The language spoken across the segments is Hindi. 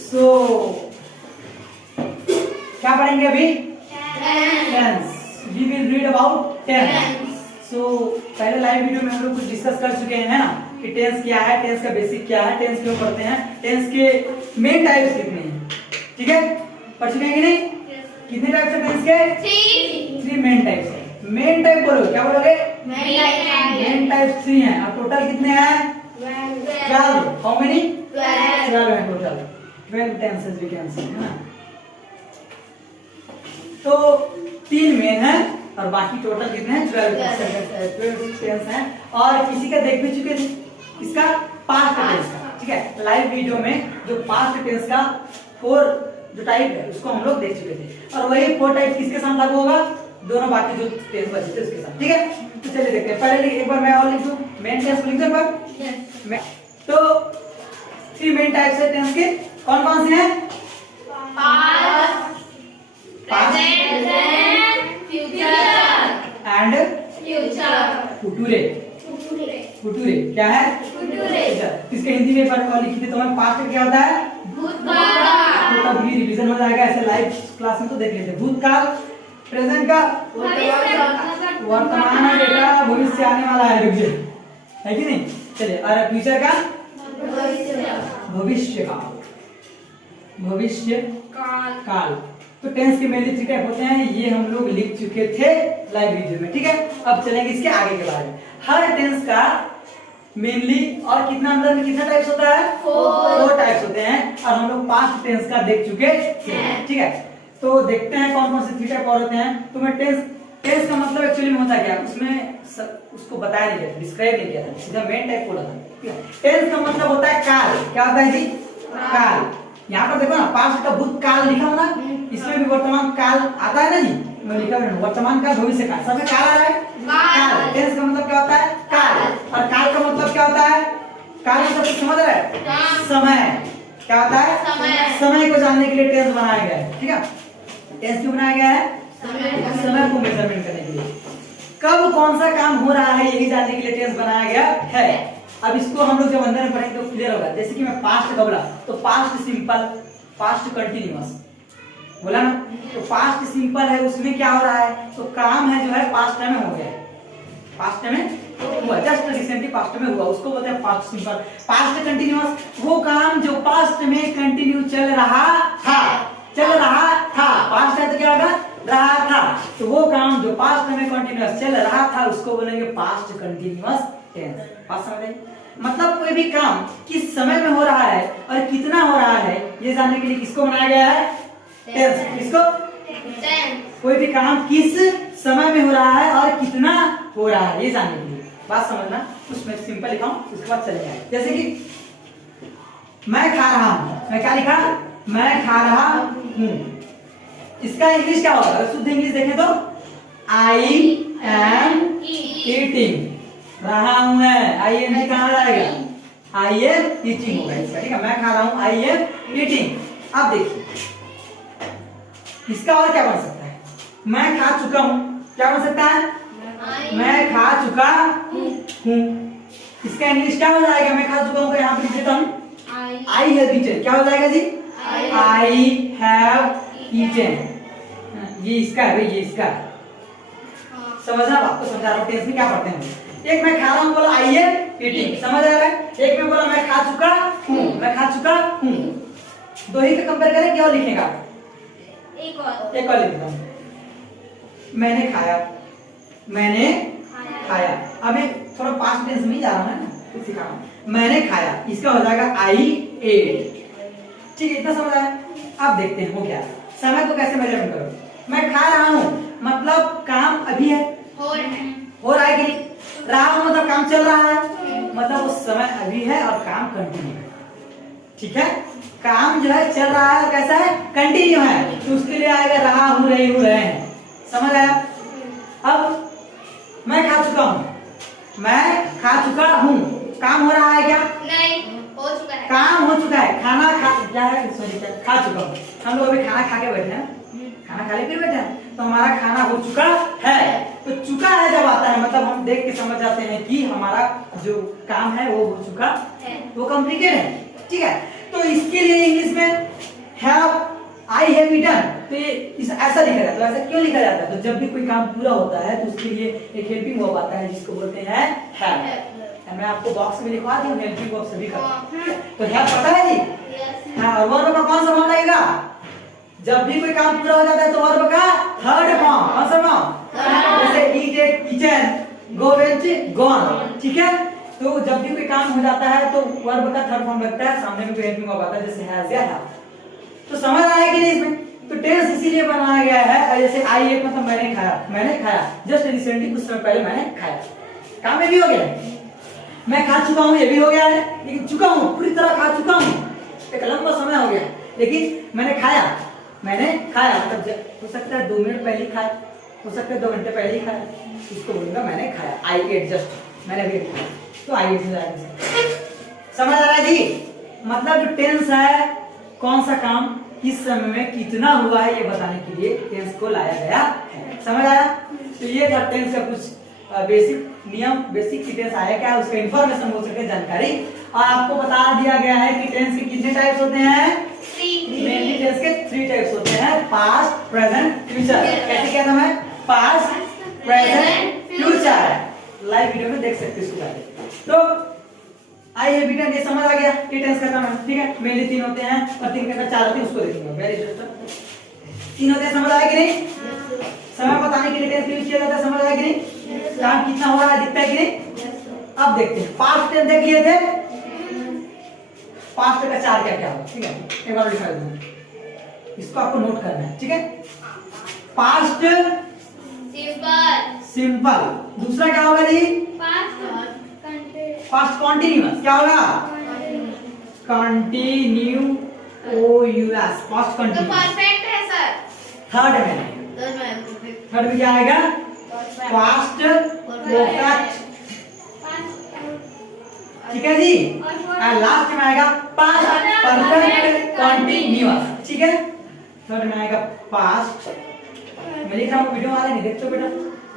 सो क्या पढ़ेंगे अभी? Tense. We will read about tense. So पहले लाइव वीडियो में हम लोग कुछ डिस्कस कर चुके हैं, है ना, कि टेंस क्या है, टेंस का बेसिक क्या है, टेंस क्यों पढ़ते हैं, टेंस के मेन टाइप्स कितने हैं, ठीक है, पढ़ चुके हैं कि नहीं? कितने टाइप्स है टेंस के? 3 मेन टाइप्स है। मेन टाइप बोलोगे, क्या बोलोगे? मेन टाइप 3 है। अब टोटल कितने हैं? 12। How many? 12 है total. 12 tenses we can say, है ना। तो 3 मेन है और बाकी टोटल कितने हैं? 12 टेंस हैं। और किसी का देख भी चुके थे, इसका पास्ट टेंस का, ठीक है, लाइव वीडियो में जो पास्ट टेंस का 4 जो टाइप है उसको हम लोग देख चुके थे। और वही 4 टाइप किसके साथ लागू होगा? दोनों बाकी जो टेंस बचे थे उसके साथ, ठीक है। तो चलिए देखते हैं। पहले एक बार मैं और लिख दूं, मेन टेंस लिख दूं एक बार। तो 3 मेन टाइप्स है टेंस के। कौन कौन से हैं? एंड फुटूरे। फुटूरे क्या है? इसके हिंदी में पढ़ लिखी थी तो हमें पास्ट क्या होता है? भूतकाल। तो तब भी रिवीजन हो जाएगा, ऐसे लाइव क्लास में तो देख लेते। भूतकाल, प्रेजेंट का, वर्तमान है बेटा, भविष्य आने वाला है, रुक जाइए, है कि नहीं? चलिए, और फ्यूचर का? भविष्य काल। भविष्य काल। तो टेंस के मेनली 3 टाइप होते हैं, ये हम लोग लिख चुके थे लाइव वीडियो में, ठीक है। अब चलेंगे इसके आगे के बारे में। हर टेंस का मेनली और कितना अंदर में कितना टाइप्स होता है? 4 टाइप्स होते हैं। और हम लोग पास्ट टेंस का देख चुके हैं, ठीक है। तो देखते हैं कौन कौन से 3 टाइप और होते हैं। तो मैं टेंस का मतलब एक्चुअली में होता क्या, उसमें उसको बताया नहीं गया था, डिस्क्राइब नहीं किया था, सीधा मेन टाइप बोला था, ठीक है। टेंस का मतलब होता है काल। क्या होता है जी? काल। यहाँ पर देखो ना, पास्ट का भूतकाल लिखा हो ना, इसमें भी वर्तमान काल आता है ना जी, मैं लिखा है वर्तमान काल, भविष्य काल, सब में काल आ रहा है। काल। टेंस का मतलब क्या होता है? काल। और काल का मतलब क्या होता है? काल मतलब कुछ समझ रहे हैं? समय। क्या होता है? समय को जानने के लिए टेंस बनाया गया है, ठीक है। टेंस क्यों बनाया गया है? समय को मेजरमेंट करने के लिए, कब कौन सा काम हो रहा है यही जानने के लिए टेंस बनाया गया है। अब इसको हम लोग जब अंदर में पढ़ेंगे तो क्लियर होगा। जैसे कि मैं पास्ट का बोला तो पास्ट सिंपल, पास्ट कंटिन्यूअस बोला ना, तो पास्ट सिंपल है, उसमें क्या हो रहा है? तो काम है जो है पास्ट में हो गया, पास्ट में हुआ, जस्ट रिसेंटली पास्ट में हुआ, उसको बोलते हैं पास्ट सिंपल। पास्ट कंटिन्यूअस, वो काम जो पास्ट में कंटिन्यू चल रहा था, चल रहा था, पास्ट है तो क्या होगा? रहा था। तो वो काम जो पास्ट में कंटिन्यूअस चल रहा था उसको बोलेंगे पास्ट कंटिन्यूअस टेंस। बात समझ आई? मतलब कोई भी काम किस समय में हो रहा है और कितना हो रहा है ये जानने के लिए किसको बनाया गया है? टेंस। किसको? कोई भी काम किस समय में हो रहा है और कितना हो रहा है ये जानने के लिए। बात समझना, उसमें सिंपल लिखा हूं, उसके बाद चले जाए। जैसे कि मैं खा रहा हूं, मैं क्या लिखा? मैं खा रहा हूं। इसका इंग्लिश क्या होगा? शुद्ध इंग्लिश देखें तो आई एम ईटिंग। रहा हूं है, आई एम कहां जाएगा? आई एम ईटिंग होगा इसका, ठीक है। मैं खा रहा हूं, आई एम ईटिंग। अब देखिए इसका और क्या बन सकता है? मैं खा चुका हूं, क्या बन सकता है? मैं खा चुका हूं। इसका इंग्लिश क्या हो जाएगा? मैं खा चुका हूं का यहाँ पे लिख देता हूं, आई हैव ईटन। क्या हो जाएगा जी? I have eaten. ये इसका है भाई, ये इसका है। समझना, आपको समझा रहा हूं टेंस में क्या पढ़ते हैं। एक मैं खा रहा हूं बोला आई एम ईटिंग, समझ आ रहा है। एक में बोला मैं खा चुका हूं, मैं खा चुका हूं। दो ही का कंपेयर करें, क्या लिखेगा? एक और लिखता हूं, मैंने खाया, मैंने खाया। अभी थोड़ा पास्ट टेंस में जा रहा है ना, तो सिखा रहा हूं। मैंने खाया, इसका हो जाएगा आई एट, ठीक है। इतना समझ आया? अब देखते हैं वो क्या है। समय को कैसे मेजरमेंट करो? मैं खा रहा हूं मतलब काम अभी है, हो रहा है कि नहीं? रहा हूं मतलब काम चल रहा है, मतलब वो समय अभी है और काम कंटिन्यू है, ठीक है। काम जो है चल रहा है, कैसा है? कंटिन्यू है, तो उसके लिए आएगा रहा हूं, रही हूं, रहे हैं। समझ आया? अब मैं खा चुका हूं, मैं खा चुका हूं, काम हो रहा है क्या? नहीं, हो चुका है। काम हो चुका है। खाना खा क्या है? सॉरी, खा चुका हूं। हम लोग अभी खाना खा के बैठे हैं, खाना खा ले फिर बैठे हैं, तो हमारा खाना हो चुका है। तो चुका है जब आता है मतलब हम देख के समझ जाते हैं कि हमारा जो काम है वो हो चुका है, वो कंप्लीटेड है, ठीक है। तो इसके लिए इंग्लिश में हैव ईटन, तो ये इस ऐसा लिखा जाता है। ऐसा क्यों लिखा जाता है? तो जब भी कोई काम पूरा होता है तो उसके लिए एक हेल्पिंग वर्ब आता है जिसको बोलते हैं हैव। मैं आपको बॉक्स में लिखवा दूं हेल्पिंग वर्ब सभी का। तो हैव पता है जी? हाँ, और वर्ब का कौन सा फॉर्म लगेगा? जब भी कोई काम पूरा हो जाता है तो वर्ब का थर्ड फॉर्म। कौन सा फॉर्म? जैसे eat ate eaten, go went gone, ठीक है? तो जब भी कोई काम हो जाता है तो वर्ब का थर्ड फॉर्म लगता है, सामने में कोई हेल्पिंग वर्ब आता है जैसे हैज या हैव। तो समझ आया कि नहीं इसमें? तो टेंस इसीलिए बनाया गया है, जैसे आई एट मतलब मैंने खाया, जस्ट रिसेंटली कुछ समय पहले मैंने खाया। काम में भी हो गया, मैं खा चुका हूँ, ये भी हो गया है, लेकिन चुका हूँ, पूरी तरह खा चुका हूँ, एक लंबा समय हो गया, लेकिन मैंने खाया मतलब हो सकता है 2 मिनट पहले खाया, हो सकता है 2 घंटे पहले ही खाया, इसको बोलूंगा मैंने खाया। आई एट जस्ट, मैंने अभी खाया, तो आई एट समझ आ रहा है जी? मतलब जो टेंस है कौन सा काम किस समय में कितना हुआ है ये बताने के लिए टेंस को लाया गया है। समझ आया? तो ये था टेंस का कुछ बेसिक नियम, बेसिक टेंस आया क्या उसका इंफॉर्मेशन बोल सकते हैं, जानकारी। और आपको बता दिया गया है कि टेंस के कितने टाइप्स होते हैं? मेनली टेंस के 3 टाइप्स होते हैं, पास्ट, प्रेजेंट, फ्यूचर। कैसे क्या नाम है? Past, present, future. Live video में देख सकते हैं इसको जाके। तो आई हैव ईटन, ये समझ आ गया कि टेंस का काम है, ठीक है? मेनली 3 होते हैं और 3 के साथ 4 होते हैं, उसको देखेंगे। Very interesting. 3 होते हैं, समझ आया कि नहीं? समय बताने के लिए टेंस यूज किया जाता है, समझ आया कि नहीं? काम कितना हो रहा है दिखता है कि नहीं? अब देखते हैं पास्ट टेंस देख लिए थे, पास्ट का 4 क्या क्या होगा, ठीक है? एक बार लिखा दूं, इसको आपको नोट करना है, ठीक है? पास्ट सिंपल, दूसरा क्या होगा जी? पास्ट कॉन्टिन्यूअस, क्या होगा? कंटिन्यूअस, पास्ट तो कंटिन्यूअस। परफेक्ट है सर। थर्ड में क्या आएगा? पास्ट परफेक्ट, ठीक है जी? और लास्ट में आएगा पास्ट परफेक्ट कंटिन्यूअस, ठीक है? थर्ड में आएगा पास्ट, मैं लिख रहा हूँ, वीडियो वाले नहीं देखते बेटा,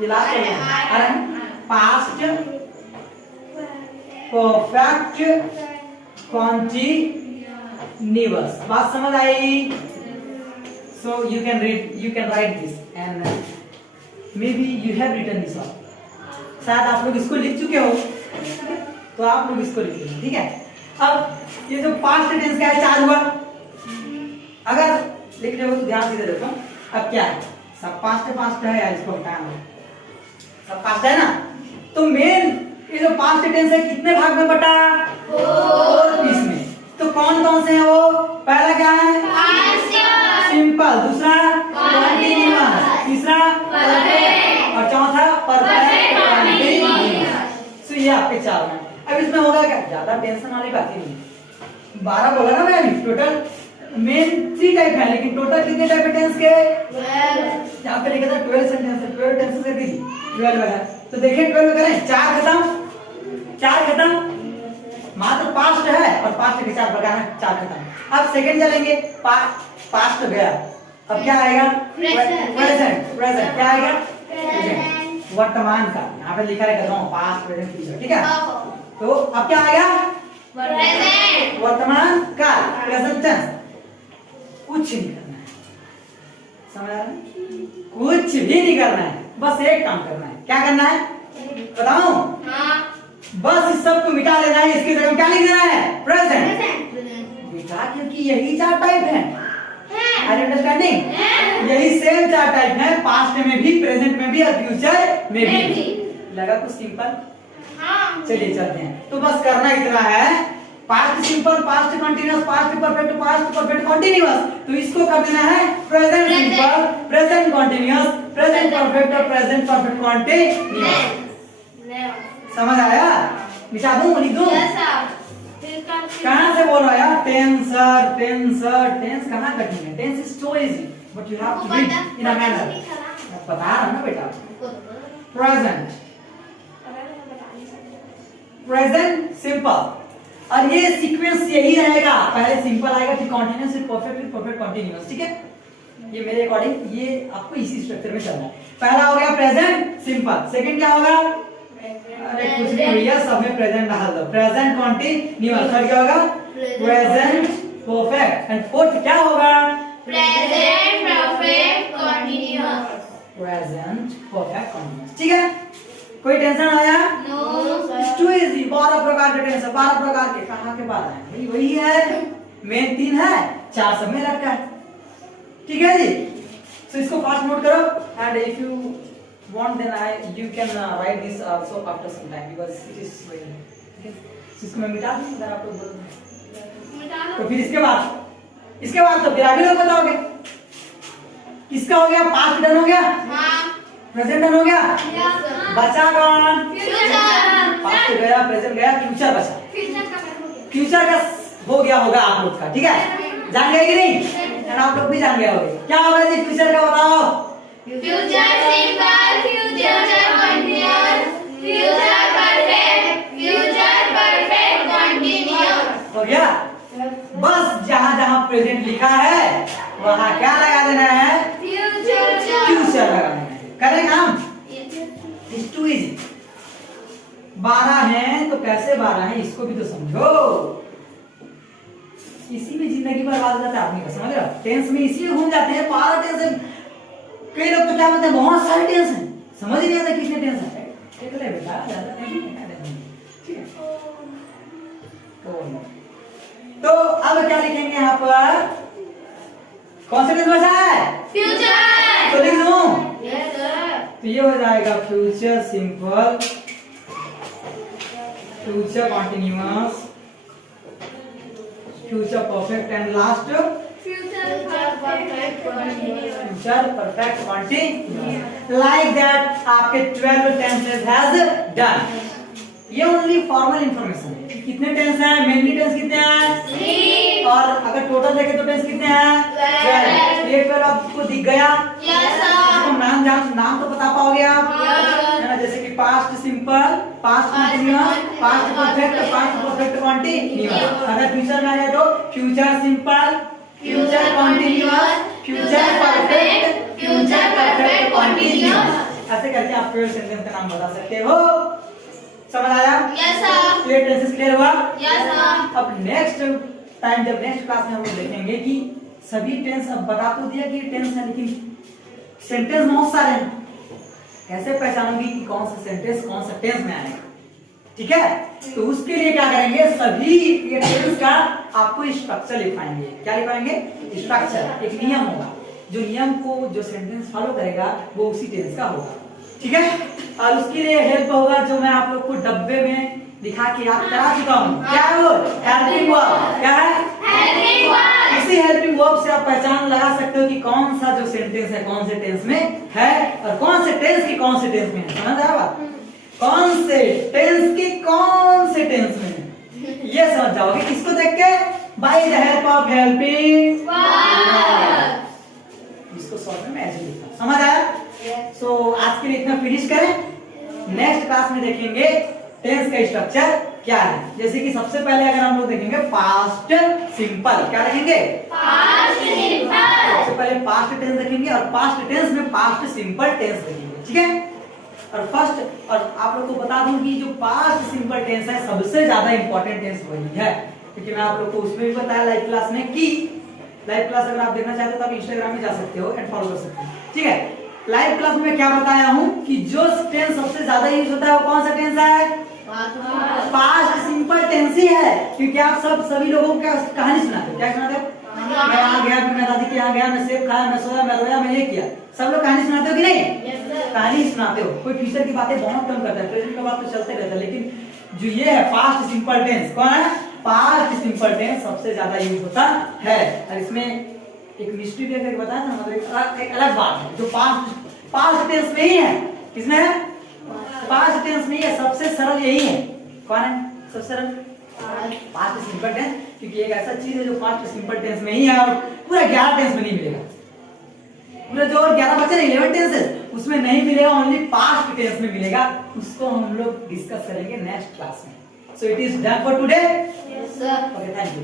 ये लास्ट है। पास्ट परफेक्ट कंटिन्यूअस, बात समझ आई? So you can write this and maybe you have written this all. शायद आप लोग इसको लिख चुके हो, तो आप लोग इसको लिखेंगे, ठीक है? अब ये जो पास्ट टेंस का है 4 हुआ, अगर लिख रहे हो तो ध्यान से देखो। अब क्या है? सब पास्ट है या इसको हटाना है? सब पास्ट है ना? तो मेन ये जो पास्ट टेंस है कितने भाग में बटा? 4 पीस में। तो कौन कौन से हैं वो? पहला क्या है? सिंपल, दूसरा कंटिन्यूअस, तीसरा परफेक्ट और चौथा परफेक्ट कंटिन्यूअस। सो ये आपके 4 हैं। अब इसमें होगा क्या? ज्यादा टेंशन वाली बात ही नहीं। 12 बोला ना मैं अभी, टोटल मेन 3 टाइप है, लेकिन टोटल कितने टाइप है टेंस के? 12। यहाँ पे लिखा था 12 सेंटेंस है, 12 टेंसेस कर दीजिए, 12 है। तो देखिए 12 करें, 4 खत्म, मात्र पास्ट है और पास्ट के 4 प्रकार हैं, 4 खत्म। अब सेकंड चलेंगे, पास्ट गया, अब क्या आएगा? प्रेजेंट क्या आएगा? प्रेजेंट, वर्तमान का, यहाँ पे लिखा रहेगा पास्ट प्रेजेंट फ्यूचर, ठीक है? तो अब क्या आएगा? वर्तमान काल, प्रेजेंट टेंस। कुछ नहीं करना है, समझ आ रहा है? कुछ भी नहीं करना है, बस एक काम करना है। क्या करना है बताऊं? बस इस सब को मिटा लेना है, इसकी जगह क्या लिख देना है? प्रेजेंट बेटा, क्योंकि यही 4 टाइप हैं। Are you understanding? यही सेम 4 टाइप हैं, पास्ट में भी, प्रेजेंट में भी और फ्यूचर में भी। लगा कुछ सिंपल? चलिए चलते हैं। तो बस करना इतना है, past simple, past continuous, past perfect continuous. तो इसको कर देना है present simple, present continuous, present perfect और प्रेजेंट परफेक्ट कंटीन्यूअस। समझ आया? मिटा दूं, लिख दूं? कहां से बोल रहा यार? टेंस कहां कठिन है? Tense is so easy, but you have to read in a manner. बता रहा हूं ना बेटा। प्रेजेंट सिंपल, और ये सीक्वेंस यही रहेगा, पहले सिंपल आएगा, फिर कंटीन्यूअस, फिर परफेक्ट कंटीन्यूअस, ठीक है? ये मेरे अकॉर्डिंग ये आपको इसी स्ट्रक्चर में चलना है। पहला हो गया प्रेजेंट सिंपल, सेकंड क्या होगा? अरे कुछ नहीं भैया, सब में प्रेजेंट डाल दो, प्रेजेंट कंटीन्यूअस। थर्ड क्या होगा? Present perfect. एंड फोर्थ क्या होगा? Present perfect continuous. Present perfect continuous. ठीक है, कोई टेंशन आया? No, to easy. 12 प्रकार के टेंस, 12 प्रकार के। कहाँ के 12 है भाई? वही है, मेन 3 है, 4 सब में लटका है। ठीक है जी, so इसको फास्ट नोट करो, and if you want then you can write this also after some time because it is very okay? इसको मैं मिटा दूं अगर आप लोग बोलो तो। फिर इसके बाद तो फिर आगे लोग बताओगे। किसका हो गया? पास्ट डन हो गया, प्रेजेंट डन हो गया, बचा कौन? पास्ट गया, प्रेजेंट गया, फ्यूचर बचा। फ्यूचर का हो गया होगा आप लोग का। ठीक है, जान गए कि नहीं? आप लोग भी जान गए होंगे। क्या होगा जी फ्यूचर का? बताओ। future simple, future continuous, future perfect continuous. हो गया? बस जहां जहां प्रेजेंट लिखा है वहां क्या लगा देना है? फ्यूचर लगा देना है। करेंगे हम? It's to easy. 12 हैं तो कैसे 12 हैं इसको भी तो समझो। इसी में जिंदगी बर्बाद हो जाता है आदमी का, समझ रहे हो? टेंस में इसी में घूम जाते हैं। 12 टेंस है। कई लोग तो क्या बोलते हैं बहुत सारे टेंस हैं, समझ ही नहीं आता कितने टेंस है। देख ले बेटा, ज्यादा टेंशन नहीं है। ठीक है, तो अब क्या लिखेंगे यहाँ पर? कौन सा टेंस बचा है? फ्यूचर। तो लिख दूं? Yes sir. तो ये हो जाएगा future simple, future continuous, future perfect and last future perfect continuous. Future perfect continuous. Like that आपके 12 टेंसेस हैज डन। ये ओनली फॉर्मल इंफॉर्मेशन है। कितने टेंस हैं? मेनली टेंस कितने हैं? 3। और अगर टोटल देखें तो टेंस कितने हैं? 12। ये 12 आपको दिख गया? Yes sir. इसको नाम तो बता पाओगे आप? Yes. है ना, जैसे कि past simple, past continuous, past perfect continuous. अगर फ्यूचर में आ जाए तो future simple, future continuous, future perfect continuous. ऐसे करके आप 12 सेंटेंस का नाम बता सकते हो। समझ आया? Yes sir. Clear? Tenses clear हुआ? Yes sir. अब नेक्स्ट टाइम जब नेक्स्ट क्लास में हम लोग देखेंगे कि सभी टेंस, अब बता तो दिया कि टेंस है लेकिन सेंटेंस बहुत सारे हैं, कैसे पहचानोगे कि कौन सा सेंटेंस कौन सा टेंस में आएगा? ठीक है, तो उसके लिए क्या करेंगे? सभी ये टेंस का आपको स्ट्रक्चर लिखवाएंगे। क्या लिखवाएंगे? स्ट्रक्चर। एक नियम होगा, जो नियम को जो सेंटेंस फॉलो करेगा वो उसी टेंस का होगा। ठीक है, और उसके लिए हेल्प होगा जो मैं आप लोग को डब्बे में दिखा के याद करा चुका हूँ। क्या है वो? Helping verb. क्या है? Helping verb. इसी हेल्पिंग वर्ब से आप पहचान लगा सकते हो कि कौन सा जो सेंटेंस है कौन से टेंस में है और कौन से टेंस की कौन से टेंस में है। समझ आया बात? कौन से टेंस की कौन से टेंस में है ये समझ जाओगे किसको देख के? By the help of helping verb. इसको शॉर्ट में ऐसे लिखा। समझ आया? सो आज के लिए इतना फिनिश करें। नेक्स्ट क्लास में देखेंगे टेंस का स्ट्रक्चर क्या है। जैसे कि सबसे पहले अगर हम लोग देखेंगे पास्ट सिंपल। क्या देखेंगे? Past simple. सबसे पहले पास्ट टेंस देखेंगे और पास्ट टेंस में पास्ट सिंपल टेंस देखेंगे। ठीक है, और फर्स्ट और आप लोग को बता दूं कि जो पास्ट सिंपल टेंस है सबसे ज्यादा इंपॉर्टेंट टेंस वही है, क्योंकि मैं आप लोग को उसमें भी बताया लाइव क्लास में कि लाइव क्लास अगर आप देखना चाहते हो तो आप इंस्टाग्राम में जा सकते हो एंड फॉलो कर सकते हो। ठीक है, लाइव क्लास में क्या बताया हूं कि जो टेंस सबसे ज्यादा यूज होता है वो कौन सा टेंस है? पास्ट सिंपल टेंस ही है, क्योंकि आप सभी लोगों को कहानी सुनाते हो। क्या सुनाते हो? मैं वहां गया, मैं दादी के यहाँ गया, मैं सेब खाया, मैं सोया, मैं रोया, मैं ये किया। सब लोग कहानी सुनाते हो कि नहीं? कहानी सुनाते हो। कोई फ्यूचर की बातें बहुत कम करता है, प्रेजेंट का बात तो चलते रहता है, लेकिन जो ये है पास्ट सिंपल टेंस, कौन है? पास्ट सिंपल टेंस सबसे ज्यादा यूज होता है। और इसमें एक मिस्ट्री भी अगर बताया था, मतलब एक अलग बात है जो पास्ट टेंस में ही है। किसमें है? पास्ट टेंस में ही है। सबसे सरल यही है। कौन है सबसे सरल? पास्ट सिंपल टेंस, क्योंकि एक ऐसा चीज है जो पास्ट सिंपल टेंस में ही है और पूरा 11 टेंस में नहीं मिलेगा। पूरा जो 11 बचे 11 टेंसेस उसमें नहीं मिलेगा, ओनली पास्ट टेंस में मिलेगा। उसको हम लोग डिस्कस करेंगे नेक्स्ट क्लास में। So it is done for today. Yes sir. Okay, thank you.